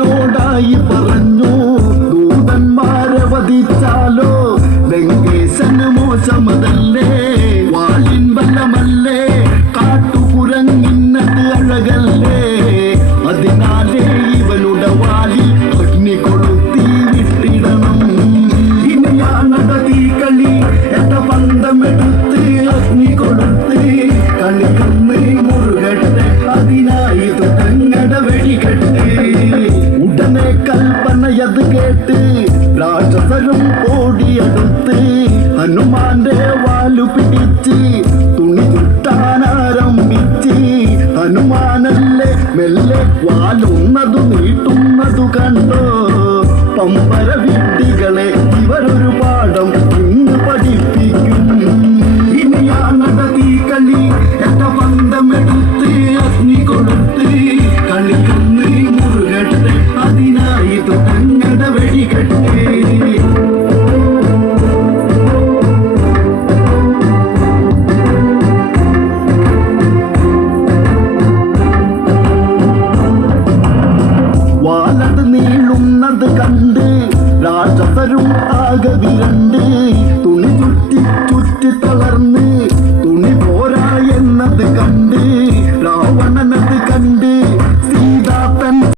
രാവണനോടായി പറഞ്ഞു, ദൂതന്മാരെ വധിച്ചാലോ ലങ്കേശന് മോശമതല്ലേ, വാളിൻ ബലമല്ലേ, കാട്ടുകുരങ്ങിന്നത് അഴകല്ലേ, അതിനാലേ ഇവനുടെ വാലിൽ അഗ്നി കൊളുത്തി വിട്ടിടണം. ഇനിയാണത തീക്കളി, എന്ന പന്തമെടുത്ത് അഗ്നി കൊളുത്ത് കളിക്കുന്ന മുറുകട്ടെ, അതിനായി തുടങ്ങട വെടികെട്ട്. ഉടനെ കൽപ്പനയത് കേട്ട് രാക്ഷസരും ഓടിയടുത്ത് ഹനുമാന്റെ വാലു പിടിച്ച് തുണി ചുട്ടാനാരംഭിച്ച്. ഹനുമാനല്ലേ മെല്ലെ വാലുന്നതു നീട്ടുന്നതു കണ്ടോ, പമ്പര വിഡ്ഢികളെ ഇവരൊരു പാഠം ഇന്ന് പഠിപ്പിക്കും. ഇനിയാണത തീക്കളി, എന്ന പന്തമെടുത്ത് അഗ്നി കൊടുത്ത് കളിക്കുന്ന മുറുകട്ടെ, അതിനായി തുടങ്ങട വെടികെട്ട്. വാലത് നീളുന്നത് കണ്ട് രാക്ഷസരും ആകെ വിരണ്ട്.